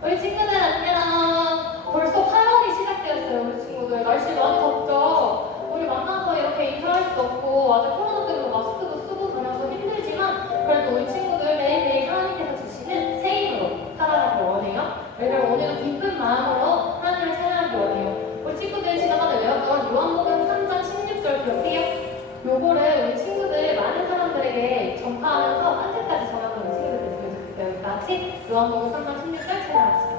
우리 친구들 안녕. 벌써 8월이 시작되었어요. 우리 친구들 날씨 많이 덥죠? 우리 만나서 이렇게 인사할 수 없고 아직 코로나 때문에 마스크도 쓰고 다녀서 힘들지만 그래도 우리 친구들 매일매일 하나님께서 주시는 새 힘으로 살아가길 원해요. 매일 오늘은 기쁜 마음으로 하나님을 찬양하기 원해요. 우리 친구들 지난번에 외웠던 요한복음 3장 16절 기억해요? 요거를 우리 친구들 많은 사람들에게 전파하면서 한테까지 전하는 우리 친구들 됐으면 좋겠어요. 같이 요한복음 3장 16절 찬양합시다.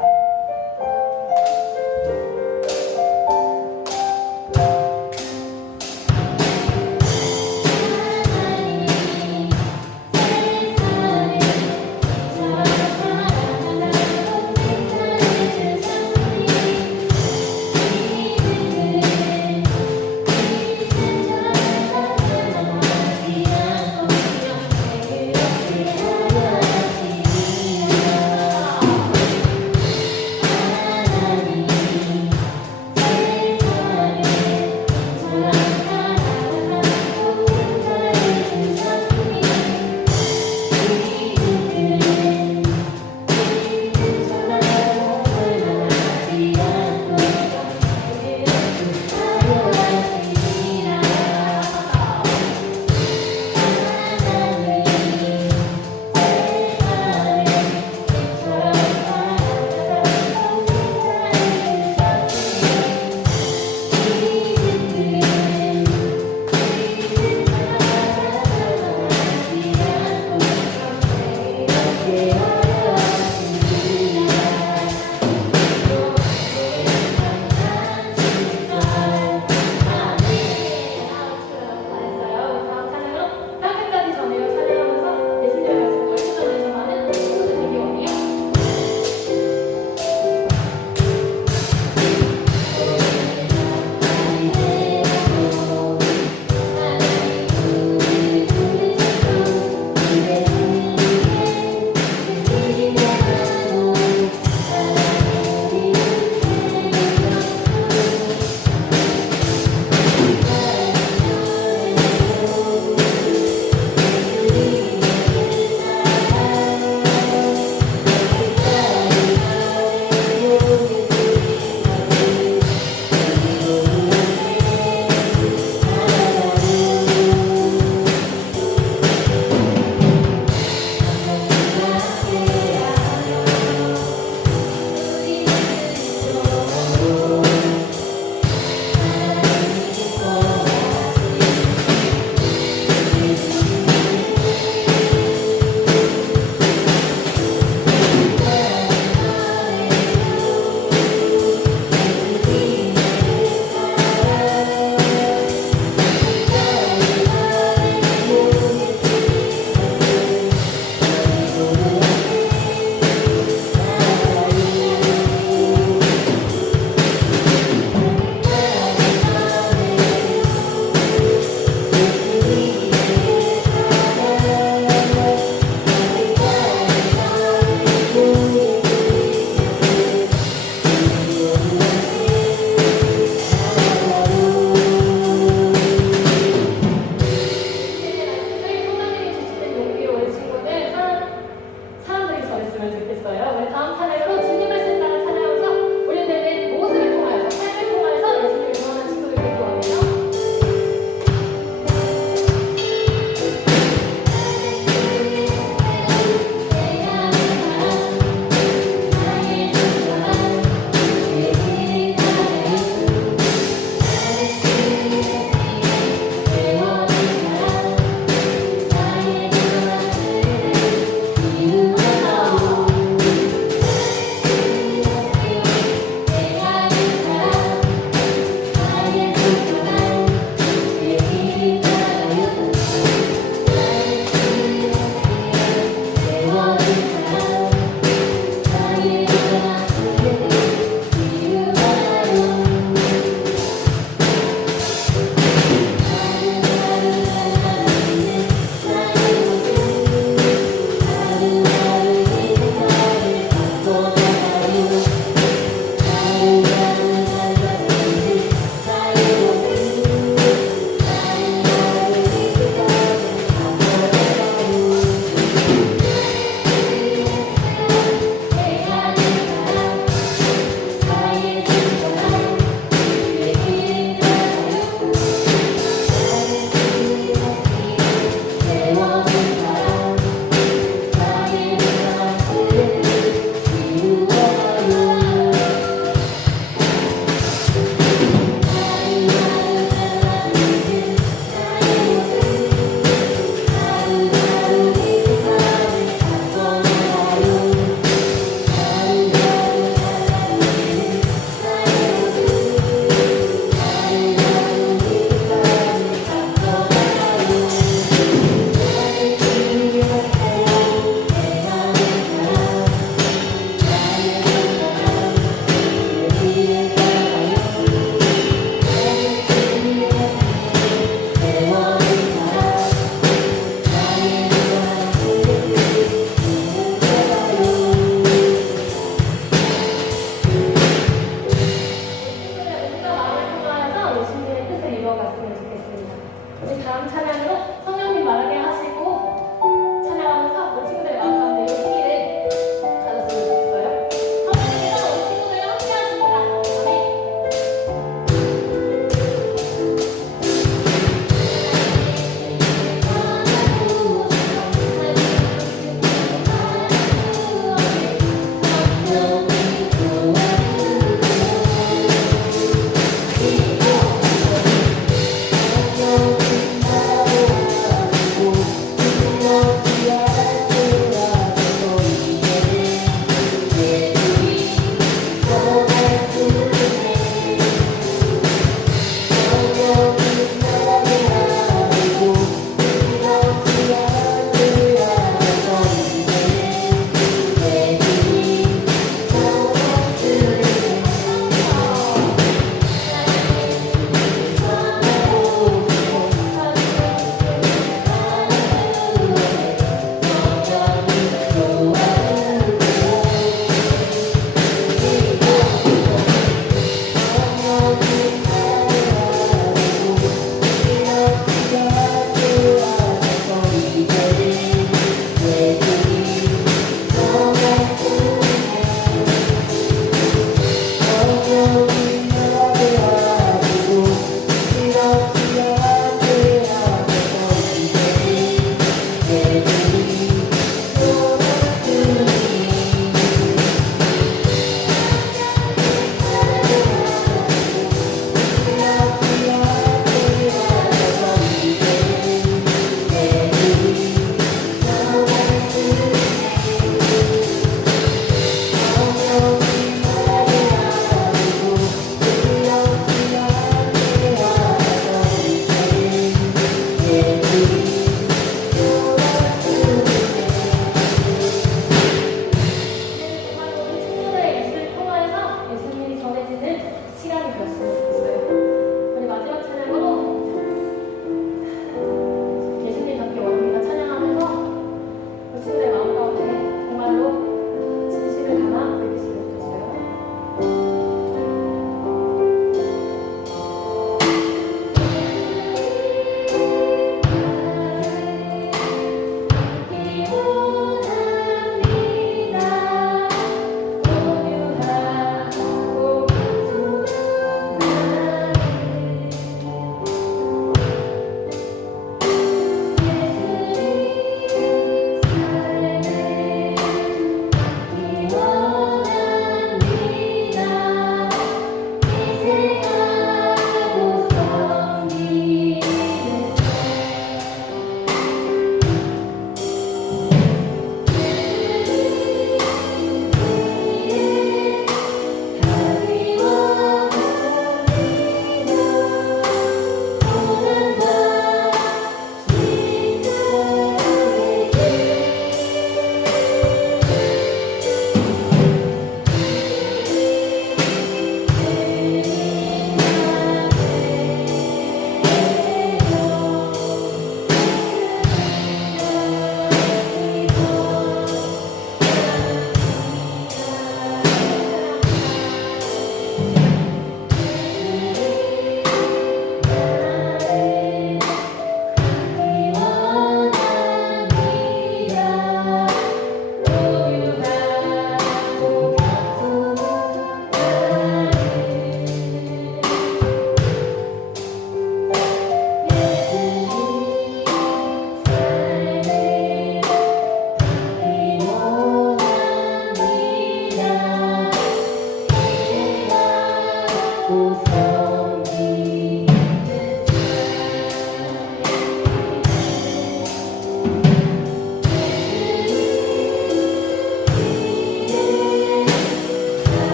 하나 읽으시면 좋겠어요.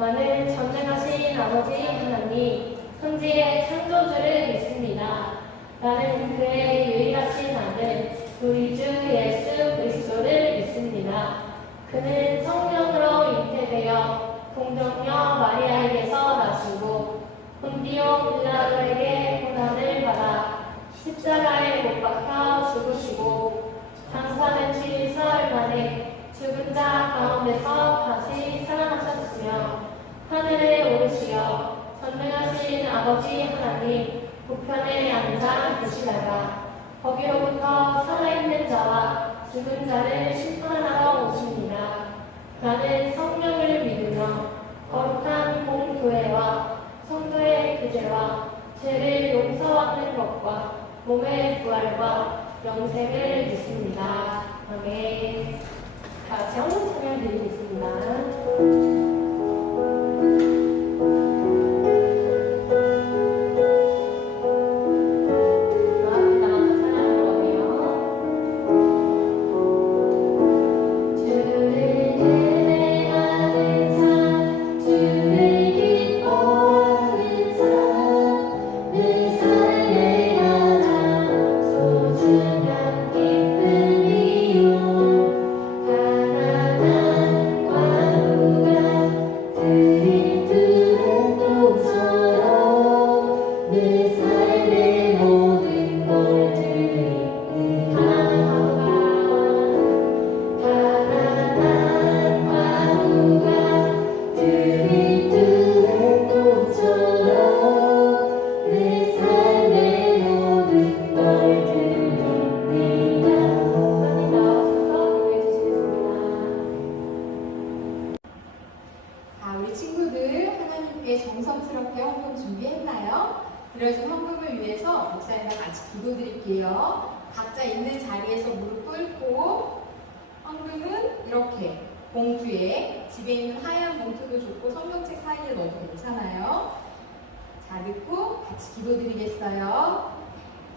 나는 전능하신 아버지 하나님, 천지의 창조주를 믿습니다. 나는 그의 유일하신 아들, 우리 주 예수 그리스도를 믿습니다. 그는 성령으로 잉태되어 동정녀 마리아에게서 나시고 본디오 빌라도에게 고난을 받아 십자가에 못 박혀 죽으시고 장사된 지 사흘 만에 죽은 자 가운데서 다시 살아나셨으며 하늘에 오르시어 전능하신 아버지 하나님 보편에 앉아 계시다가 거기로부터 살아있는 자와 죽은 자를 심판하러 오십니다. 나는 성령을 믿으며 거룩한 공교회와 성도의 교제와 죄를 용서받는 것과 몸의 부활과 영생을 믿습니다. 아멘. 다 같이 한번 찬양 드리겠습니다. 정성스럽게 헌금 준비했나요? 그래서 헌금을 위해서 목사님과 같이 기도드릴게요. 각자 있는 자리에서 무릎 꿇고 헌금은 이렇게 봉투에 집에 있는 하얀 봉투도 좋고 성경책 사이에 넣어도 괜찮아요. 자, 넣고 같이 기도드리겠어요.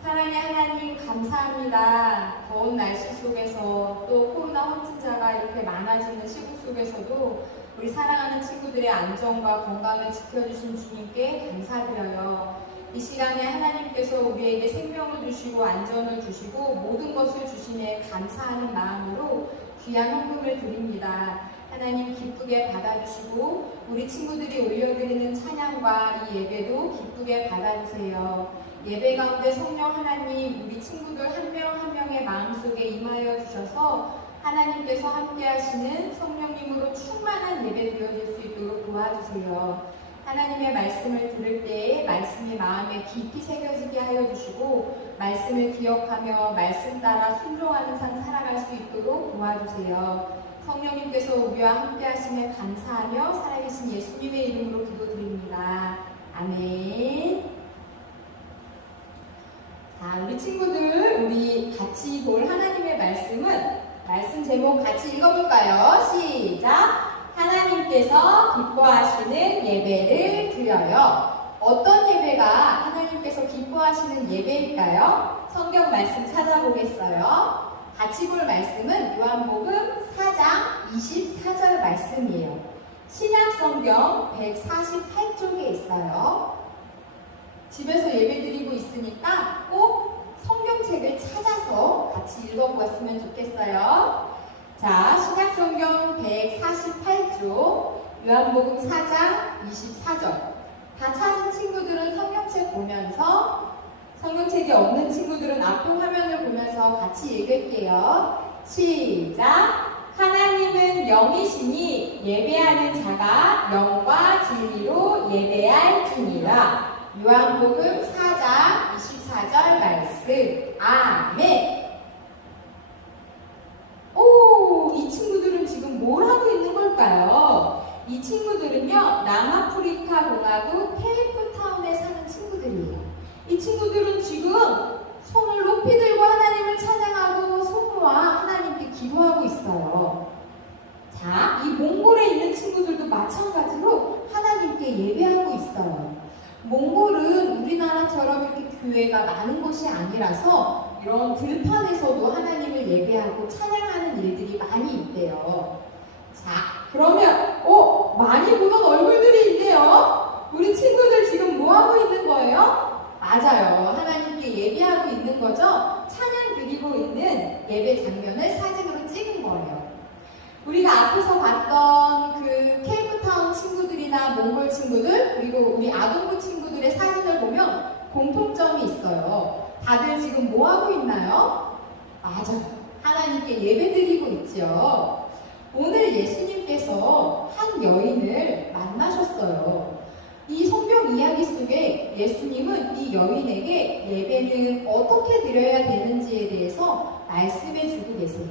사랑의 하나님 감사합니다. 더운 날씨 속에서 또 코로나 확진자가 이렇게 많아지는 시국 속에서도 우리 사랑하는 친구들의 안전과 건강을 지켜주신 주님께 감사드려요. 이 시간에 하나님께서 우리에게 생명을 주시고 안전을 주시고 모든 것을 주시네 감사하는 마음으로 귀한 헌금을 드립니다. 하나님 기쁘게 받아주시고 우리 친구들이 올려드리는 찬양과 이 예배도 기쁘게 받아주세요. 예배 가운데 성령 하나님 우리 친구들 한 명 한 명의 마음속에 임하여 주셔서 하나님께서 함께 하시는 성령님으로 충만한 예배 되어질 수 있도록 도와주세요. 하나님의 말씀을 들을 때에 말씀이 마음에 깊이 새겨지게 하여 주시고 말씀을 기억하며 말씀 따라 순종하는 삶 살아갈 수 있도록 도와주세요. 성령님께서 우리와 함께 하심에 감사하며 살아계신 예수님의 이름으로 기도드립니다. 아멘. 자, 우리 친구들 우리 같이 볼 하나님의 말씀은 말씀 제목 같이 읽어볼까요? 시작! 하나님께서 기뻐하시는 예배를 드려요. 어떤 예배가 하나님께서 기뻐하시는 예배일까요? 성경 말씀 찾아보겠어요. 같이 볼 말씀은 요한복음 4장 24절 말씀이에요. 신약성경 148쪽에 있어요. 집에서 예배드리고 있으니까 꼭 성경책을 찾아서 같이 읽어보았으면 좋겠어요. 자, 신약성경 148쪽 요한복음 4장 24절 다 찾은 친구들은 성경책 보면서 성경책이 없는 친구들은 앞에 화면을 보면서 같이 읽을게요. 시작! 하나님은 영이시니 예배하는 자가 영과 진리로 예배할지니라. 요한복음 4장 24절 말씀. 아멘. 오, 이 친구들은 지금 뭘 하고 있는 걸까요? 이 친구들은요, 남아프리카 공화국 케이프타운에 사는 친구들이에요. 이 친구들은 지금 손을 높이 들고 하나님을 찬양하고 손모아 하나님께 기도하고 있어요. 자, 이 몽골에 있는 친구들도 마찬가지로 하나님께 예배하고 있어요. 몽골은 우리나라처럼 이렇게 교회가 많은 곳이 아니라서 이런 들판에서도 하나님을 예배하고 찬양하는 일들이 많이 있대요. 자, 그러면 많이 보던 얼굴들이 있네요. 우리 친구들 지금 뭐 하고 있는 거예요? 맞아요. 하나님께 예배하고 있는 거죠. 찬양 드리고 있는 예배 장면을 사진으로 찍은 거예요. 우리가 앞에서 봤던 그 케이프타운 친구들이나 몽골 친구들 그리고 우리 아동부 친구들의 사진을 보면 공통점이 있어요. 다들 지금 뭐 하고 있나요? 맞아요. 하나님께 예배드리고 있죠. 오늘 예수님께서 한 여인을 만나셨어요. 이 성경 이야기 속에 예수님은 이 여인에게 예배는 어떻게 드려야 되는지에 대해서 말씀해 주고 계세요.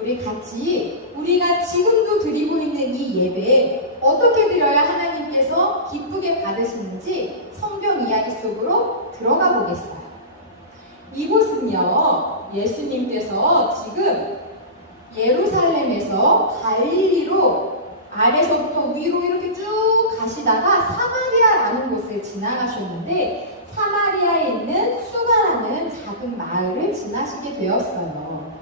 우리 같이 우리가 지금도 드리고 있는 이 예배 어떻게 드려야 하나님께서 기쁘게 받으시는지 성경 이야기 속으로 들어가 보겠어요. 이곳은요, 예수님께서 지금 예루살렘에서 갈릴리로 아래서부터 위로 이렇게 쭉 가시다가 사마리아라는 곳을 지나가셨는데 사마리아에 있는 수가라는 작은 마을을 지나시게 되었어요.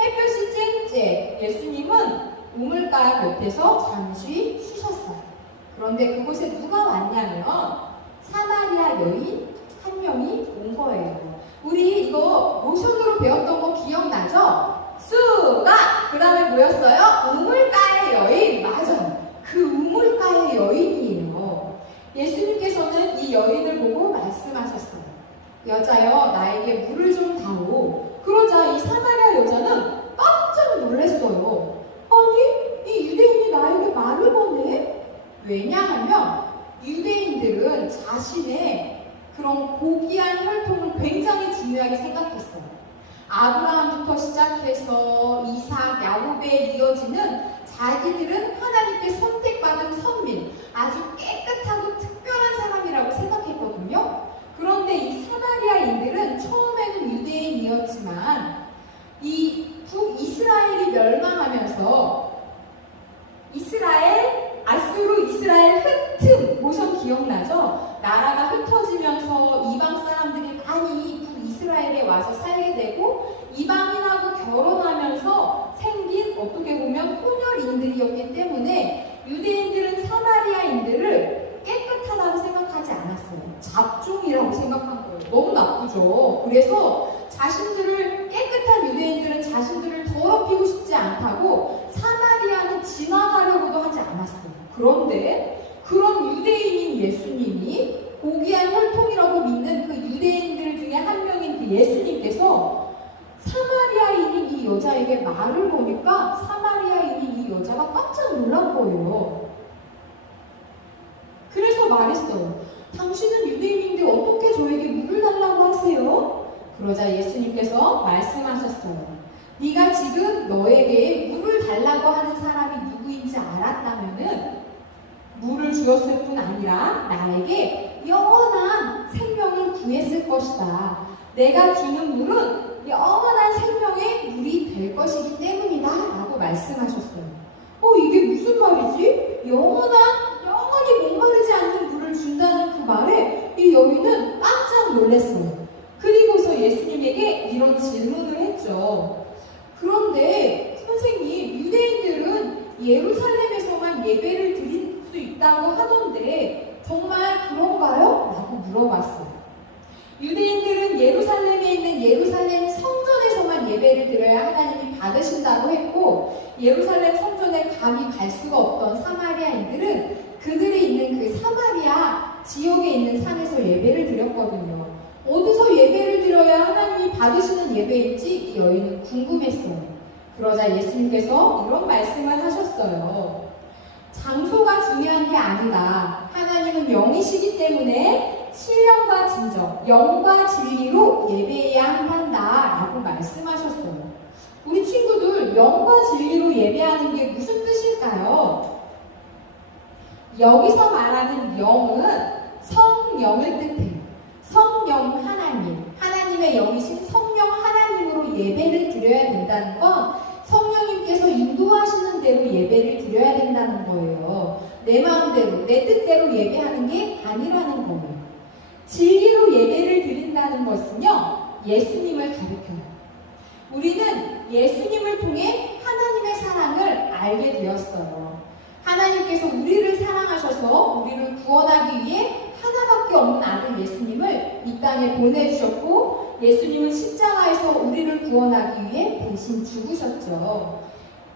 햇볕이 쨍쨍 예수님은 우물가 곁에서 잠시 쉬셨어요. 그런데 그곳에 누가 왔냐면 사마리아 여인 한 명이 온 거예요. 우리 이거 모션으로 배웠던 거 기억나죠? 수가 그 다음에 뭐였어요? 우물가의 여인. 맞아요. 그 우물가의 여인이에요. 예수님께서는 이 여인을 보고 말씀하셨어요. 여자여 나에게 물을 좀 다오. 그러자 이 사마리아 여자는 깜짝 놀랐어요. 아니 이 유대인이 나에게 말을 거네? 왜냐하면 유대인들은 자신의 그런 고귀한 혈통을 굉장히 중요하게 생각했어요. 아브라함부터 시작해서 이삭, 야곱에 이어지는 자기들은 하나님께 선택받은 선민, 아주 깨끗하고 특별한 사람이라고 생각했거든요. 그런데 이 사마리아인들은 처음에는 유대인이었지만 이 북이스라엘이 멸망하면서 아수르 이스라엘 흩음 모션 기억나죠? 나라가 흩어지면서 이방 사람들이 많이 북이스라엘에 와서 살게 되고 이방인하고 결혼하면서 생긴 어떻게 보면 혼혈인들이었기 때문에 유대인들은 사마리아인들을 깨끗하다고 생각하지 않았어요. 잡종이라고 생각한 거예요. 너무 나쁘죠. 그래서 자신들을 깨끗한 유대인들은 자신들을 더럽히고 싶지 않다고 사마리아는 지나가려고도 하지 않았어요. 그런데 그런 유대인인 예수님이 고귀한 혈통이라고 믿는 그 유대인들 중에 한 명인 그 예수님께서 사마리아인인 이 여자에게 말을 거니까 사마리아인인 이 여자가 깜짝 놀란 거예요. 그래서 말했어요. 당신은 유대인인데 어떻게 저에게 물을 달라고 하세요? 그러자 예수님께서 말씀하셨어요. 네가 지금 너에게 물을 달라고 하는 사람이 누구인지 알았다면은 물을 주었을 뿐 아니라 나에게 영원한 생명을 구했을 것이다. 내가 주는 물은 영원한 생명의 물이 될 것이기 때문이다 라고 말씀하셨어요. 이게 무슨 말이지? 영원히 목마르지 않는 물을 준다는 그 말에 이 여인은 깜짝 놀랐어요. 그리고서 예수님에게 이런 질문을 했죠. 그런데 선생님, 유대인들은 예루살렘에서만 예배를 드릴 수 있다고 하던데 정말 그런가요? 라고 물어봤어요. 유대인들은 예루살렘에 있는 예루살렘 성전에서만 예배를 드려야 하나님이 받으신다고 했고 예루살렘 성전에 감히 갈 수가 없던 사마리아인들은 그들이 있는 그 사마리아 지역에 있는 산에서 예배를 드렸거든요. 어디서 예배를 드려야 하나님이 받으시는 예배인지 이 여인은 궁금했어요. 그러자 예수님께서 이런 말씀을 하셨어요. 장소가 중요한 게 아니다. 하나님은 영이시기 때문에 신령과 진정, 영과 진리로 예배해야 한단다 라고 말씀하셨어요. 우리 친구들, 영과 진리로 예배하는 게 무슨 뜻일까요? 여기서 말하는 영은 성령을 뜻해요. 성령 하나님, 하나님의 영이신 성령 하나님으로 예배를 드려야 된다는 건 성령님께서 인도하시는 대로 예배를 드려야 된다는 거예요. 내 마음대로, 내 뜻대로 예배하는 게 아니라는 거예요. 진리로 예배를 드린다는 것은요, 예수님을 가리켜요. 우리는 예수님을 통해 하나님의 사랑을 알게 되었어요. 하나님께서 우리를 사랑하셔서 우리를 구원하기 위해 하나밖에 없는 아들 예수님을 이 땅에 보내주셨고 예수님은 십자가에서 우리를 구원하기 위해 대신 죽으셨죠.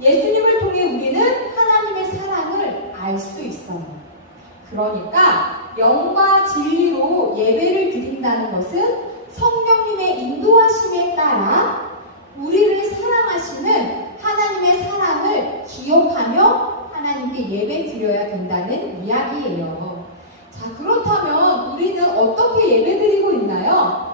예수님을 통해 우리는 하나님의 사랑을 알 수 있어요. 그러니까 영과 진리로 예배를 드린다는 것은 성령님의 인도하심에 따라 우리를 사랑하시는 하나님의 사랑을 기억하며 하나님께 예배 드려야 된다는 이야기예요. 자, 그렇다면 우리는 어떻게 예배 드리고 있나요?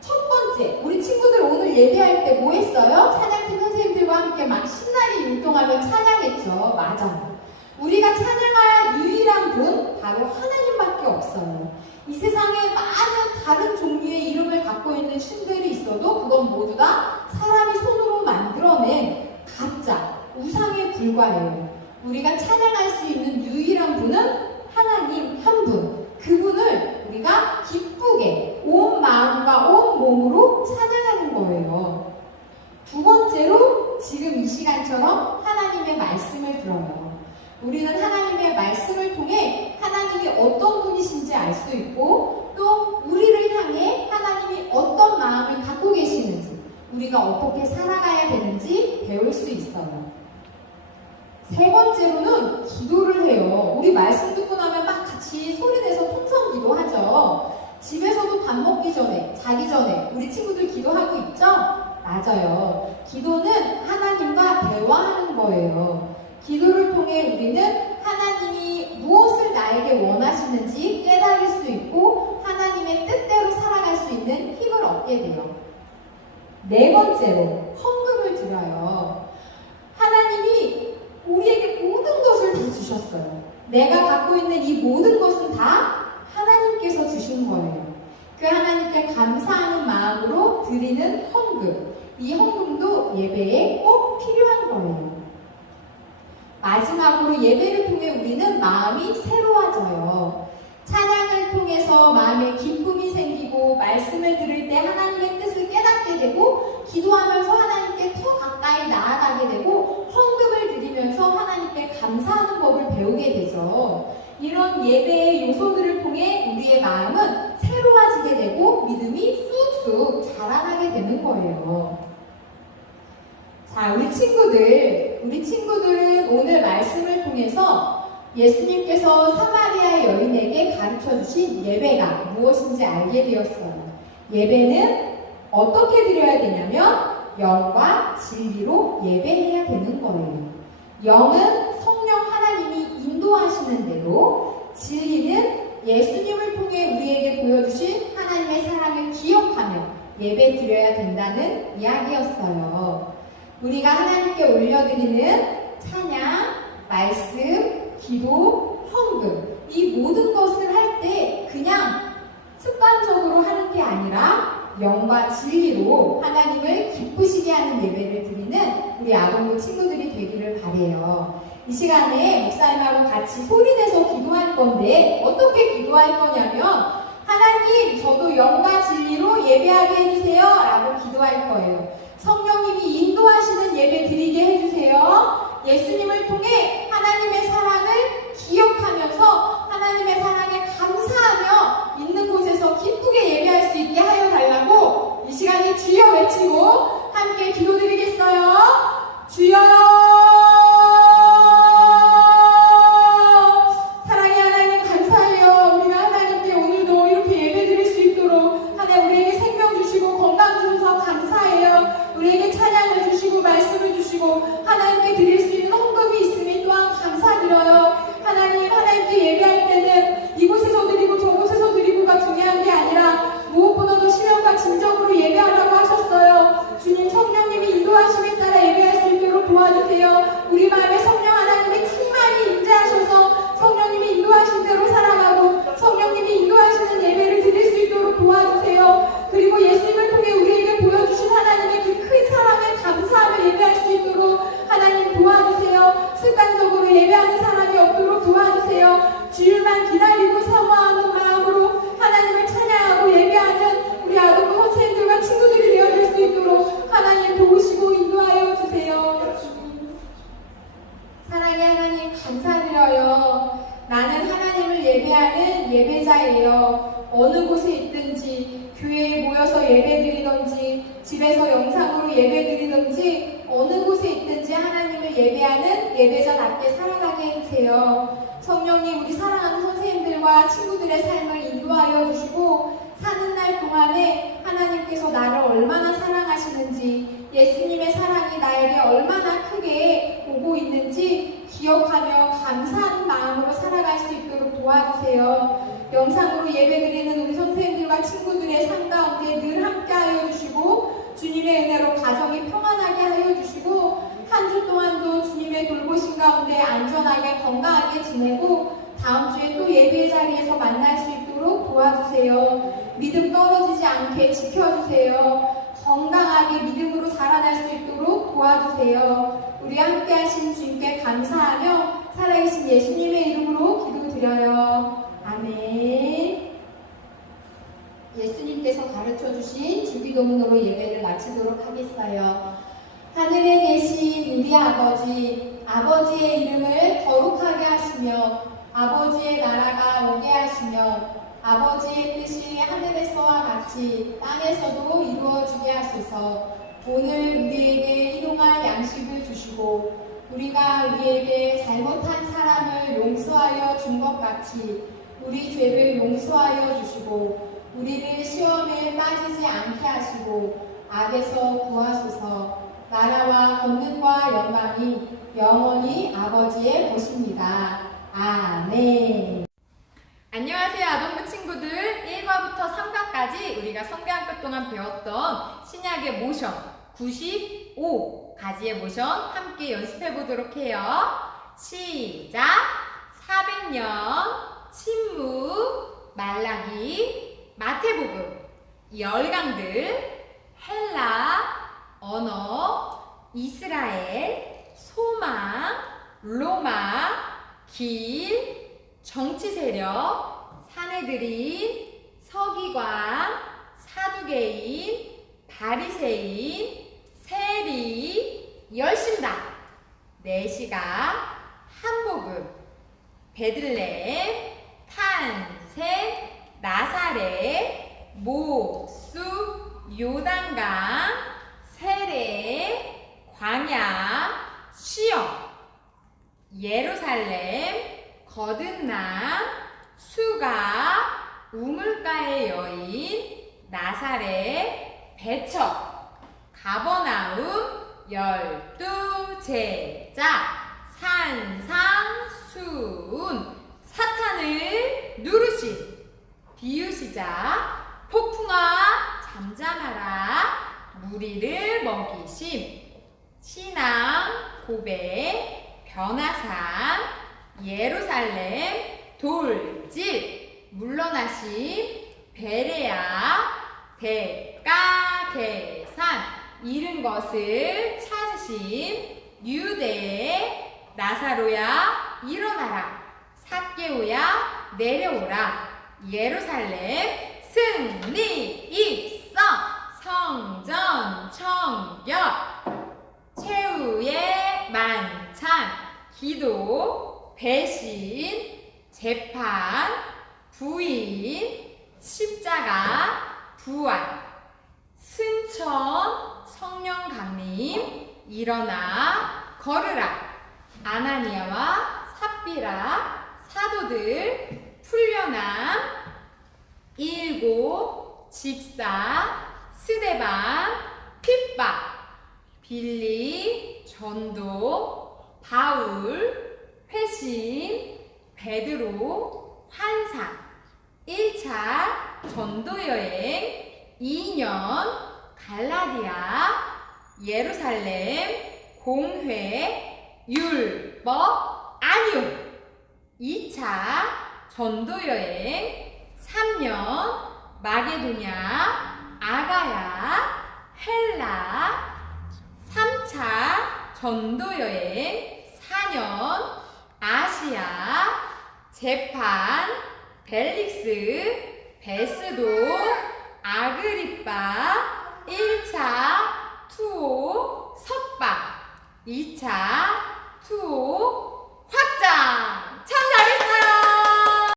첫 번째, 우리 친구들 오늘 예배할 때 뭐 했어요? 찬양팀 선생님들과 함께 막 신나게 율동하며 찬양했죠. 맞아요. 우리가 찬양할 유일한 분, 바로 하나님밖에 없어요. 이 세상에 많은 다른 종류의 이름을 갖고 있는 신들이 있어도 그건 모두 다 사람이 손으로 만들어낸 가짜, 우상에 불과해요. 우리가 찬양할 수 있는 유일한 분은 하나님 한 분. 그분을 우리가 기쁘게 온 마음과 온 몸으로 찬양하는 거예요. 두 번째로 지금 이 시간처럼 하나님의 말씀을 들어요. 우리는 하나님의 말씀을 통해 하나님이 어떤 분이신지 알 수 있고 또 우리를 향해 하나님이 어떤 마음을 갖고 계시는지 우리가 어떻게 살아가야 되는지 배울 수 있어요. 세 번째로는 기도를 해요. 우리 말씀 듣고 나면 막 같이 소리내서 통성 기도하죠. 집에서도 밥 먹기 전에, 자기 전에 우리 친구들 기도하고 있죠? 맞아요. 기도는 하나님과 대화하는 거예요. 기도를 통해 우리는 하나님이 무엇을 나에게 원하시는지 깨달을 수 있고 하나님의 뜻대로 살아갈 수 있는 힘을 얻게 돼요. 네 번째로 헌금을 드려요. 하나님이 우리에게 모든 것을 다 주셨어요. 내가 갖고 있는 이 모든 것은 다 하나님께서 주신 거예요. 그 하나님께 감사하는 마음으로 드리는 헌금. 이 헌금도 예배에 꼭 필요한 거예요. 마지막으로 예배를 통해 우리는 마음이 새로워져요. 찬양을 통해서 마음에 기쁨이 생기고 말씀을 들을 때 하나님의 뜻을 깨닫게 되고 기도하면서 하나님께 더 가까이 나아가게 되고 헌금을 드리면서 하나님께 감사하는 법을 배우게 되죠. 이런 예배의 요소들을 통해 우리의 마음은 새로워지게 되고 믿음이 쑥쑥 자라나게 되는 거예요. 자, 우리 친구들은 오늘 말씀을 통해서 예수님께서 사마리아 여인에게 가르쳐 주신 예배가 무엇인지 알게 되었어요. 예배는 어떻게 드려야 되냐면 영과 진리로 예배해야 되는 거예요. 영은 성령 하나님이 인도하시는 대로, 진리는 예수님을 통해 우리에게 보여주신 하나님의 사랑을 기억하며 예배 드려야 된다는 이야기였어요. 우리가 하나님께 올려드리는 찬양, 말씀, 기도, 헌금, 이 모든 것을 할 때 그냥 습관적으로 하는 게 아니라 영과 진리로 하나님을 기쁘시게 하는 예배를 드리는 우리 아동부 친구들이 되기를 바라요. 이 시간에 목사님하고 같이 소리내서 기도할 건데 어떻게 기도할 거냐면 하나님, 저도 영과 진리로 예배하게 해주세요 라고 기도할 거예요. 성령님이 인도하시는 예배 드리게 해주세요. 예수님을 통해 하나님의 사랑을 기억하면서 하나님의 사랑에 감사하며 있는 곳에서 기쁘게 예배할 수 있게 하여 달라고 이 시간에 주여 외치고 함께 기도드리겠어요. 주여! 사랑의 하나님 감사해요. 우리가 하나님께 오늘도 이렇게 예배 드릴 수 있도록 하나님 우리에게 생명 주시고 건강 주셔서 감사해요. 우리에게 찬양을 주시고 말씀을 주시고 하나님께 드릴 수 있는 헌금이 있음이 또한 감사드려요. 하나님께 예배할 때는 이곳에서 드리고 저곳에서 드리고가 중요한 게 아니라 무엇보다도 신령과 진정으로 예배하라고 하셨어요. 주님, 성령님이 인도하심에 따라 예배할 수 있도록 도와주세요. 우리 마음에 성령 하나님이 충만히 임재하셔서 성령님이 인도하신 대로 살아가고 성령님이 인도하시는 예배를 드릴 수 있도록 도와주세요. 그리고 예수님을 통해 우리에게 보여주신 하나님의 그 큰 사랑에 감사하며 예배할 수 있도록 하나님 도와주세요. 습관적으로 예배하는 사람이 없도록 도와주세요. 주일만 기다리고 사모하는 마음으로 하나님을 찬양하고 예배하는 우리 아동부 선생님들과 친구들이 되어질 수 있도록 하나님 도우시고 인도하여 주세요. 사랑의 하나님 감사드려요. 나는 하나님을 예배하는 예배자예요. 어느 곳에 있든지 교회에 모여서 예배드리든지 집에서 영상으로 예배드리든지 어느 곳에 있든지 하나님을 예배하는 예배자답게 살아가게 해주세요. 성령님, 우리 사랑하는 선생님들과 친구들의 삶을 인도하여 주시고 사는 날 동안 동안에 하나님께서 나를 얼마나 사랑하시는지, 예수님의 사랑이 나에게 얼마나 크게 오고 있는지 기억하며 감사하는 마음으로 살아갈 수 있도록 도와주세요. 영상으로 예배드리는 우리 선생님들과 친구들의 삶 가운데 늘 함께하여 주시고, 주님의 은혜로 가정이 평안하게 하여 주시고, 한 주 동안도 주님의 돌보심 가운데 안전하게 건강하게 지내고 다음 주에 또 예배 자리에서 만날 수 있도록 도와주세요. 믿음 떨어지지 않게 지켜주세요. 건강하게 믿음으로 자라날 수 있도록 도와주세요. 우리 함께 하신 주님께 감사하며 살아계신 예수님의 이름으로 기도드려요. 아멘. 예수님께서 가르쳐주신 주기도문으로 예배를 마치도록 하겠어요. 하늘에 계신 우리 아버지, 아버지의 이름을 거룩하게 하시며 아버지의 나라가 오게 하시며 아버지의 뜻이 하늘에서와 같이 땅에서도 이루어지게 하소서. 오늘 우리에게 일용할 양식을 주시고 우리가 우리에게 잘못한 사람을 용서하여 준 것 같이 우리 죄를 용서하여 주시고 우리를 시험에 빠지지 않게 하시고 악에서 구하소서. 나라와 권능과 영광이 영원히 아버지의 것입니다. 아멘. 안녕하세요, 아동부 친구들. 1과부터 3과까지 우리가 성경학교 동안 배웠던 신약의 모션 95가지의 모션 함께 연습해 보도록 해요. 시작! 400년, 침묵, 말라기, 마태복음, 열강들, 헬라, 언어, 이스라엘, 소망, 로마, 길, 정치 세력, 사내들인, 서기관, 사두개인, 바리새인, 세리, 열심당, 4시가, 한복음, 베들레헴, 탄생, 나사렛, 목수, 요단강, 세례, 광야, 시험, 예루살렘, 거듭남, 수가, 우물가의 여인, 나사렛, 배척, 가버나움, 12제자, 산상수훈, 사탄을 누르신, 비유시작, 폭풍아 잠잠하라, 무리를 먹이심, 신앙, 고백, 변화산, 예루살렘, 돌질, 물러나심, 베레아, 대가, 계산, 잃은 것을 찾으심, 유대, 나사로야 일어나라, 삭개오야 내려오라, 예루살렘 승리 있어, 성전 청결, 최후의 만찬, 기도, 배신, 재판, 부인, 십자가, 부활, 승천, 성령 강림, 일어나 걸으라, 아나니아와 삽비라, 사도들, 풀려남, 일곱, 집사, 스데반, 핍박, 빌리, 전도, 바울, 회심, 베드로, 환상, 1차 전도여행, 2년, 갈라디아, 예루살렘, 공회, 율법, 아니요, 2차 전도여행, 3년, 마게도냐, 아가야, 헬라, 3차 전도여행, 4년, 아시아, 재판, 벨릭스, 베스도, 아그리빠, 1차 투오, 석방, 2차